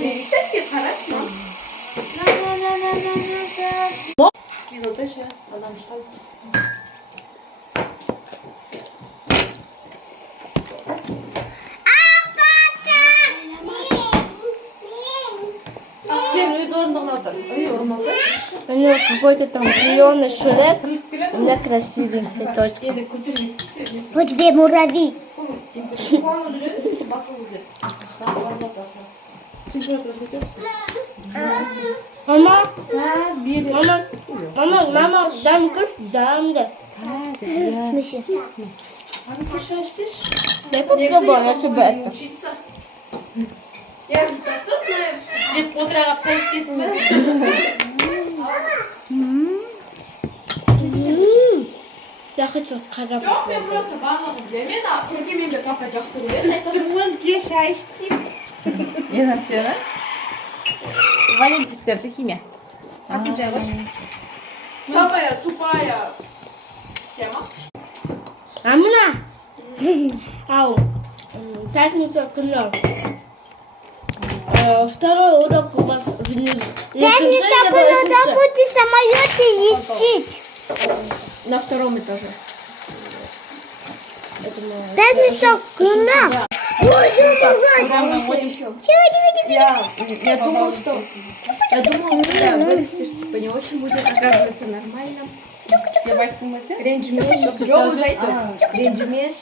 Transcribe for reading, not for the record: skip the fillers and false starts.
Рецепты хорошо. Иду дальше, мадам, что? Сен өз орындығына отыр. Ой, орындалса. У него какой-то там зеленый шрек, у меня красивый цветочек. Енді көтермейсіз. Вот тебе муравей. Температура жүреді, басылып жүреді. Орындатасы. Температурасы көтеріпсің. Мама, Бері. мама, дам кыш, дам да. Смеши. Аны кушаешься? Дай попробую, я себе это. Учиться. Я же так-то знаю. Деп отыраға чай ішкесің бе? Я хочу қарап. Жоқ, мен просто барлығын білемін, а көркемендік апа жақсы көреді. Айтады. Где шай ішті? Не нәрсені? Валентиктер же химия. Асын жай қойшы. Самая тупая тема. А мына? Ау. Пятница күні. Второй урок у вас внизу. Пятница куда будет самолеты лететь. На втором этаже. Пятница куда? Я думал, что... Я думал, когда вырастешь, типа, не очень будет, оказывается, нормально. Деп айттың ба сен? Ренжімеш, жоғы зайты. Ренжімеш.